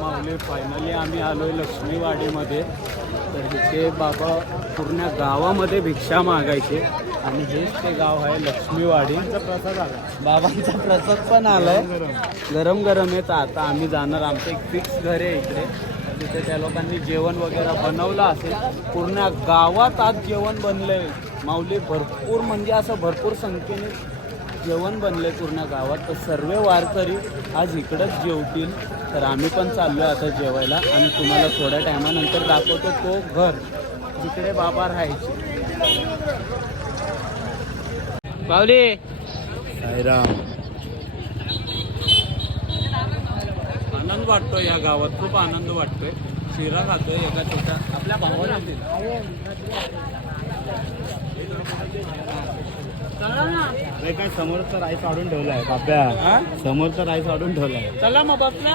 माऊली finally आम्ही आलोय लक्ष्मीवाडीमध्ये. तर इथे बाबा पूर्ण गावामध्ये भिक्षा मागायचे आणि हेच ते गाव आहे लक्ष्मीवाडी. प्रसाद आला, बाबांचा प्रसाद पण आलाय, गरम गरम आहे. तर आता आम्ही जाणार, आमचं एक फिक्स घर आहे इकडे, तिथे त्या लोकांनी जेवण वगैरे बनवलं असेल. पूर्ण गावात आज जेवण बनलंय माऊली, भरपूर म्हणजे असं भरपूर संख्येने जेवण बनलंय पूर्ण गावात. तर सर्व वारकरी आज इकडंच जेवतील. तर आम्ही पण चाललो आता जेवायला आणि तुम्हाला थोड्या टायमानंतर दाखवतो तो घर जिकडे बाबा राहायचे. माऊली साईराम. आनंद वाटतोय या गावात, खूप आनंद वाटतोय. शिरा खातोय एका छोट्या आपल्या भावाला काय समोरचा राईस वाढून ठेवलाय बाप्या, समोरचा राईस वाढून ठेवलाय. चला मग बसला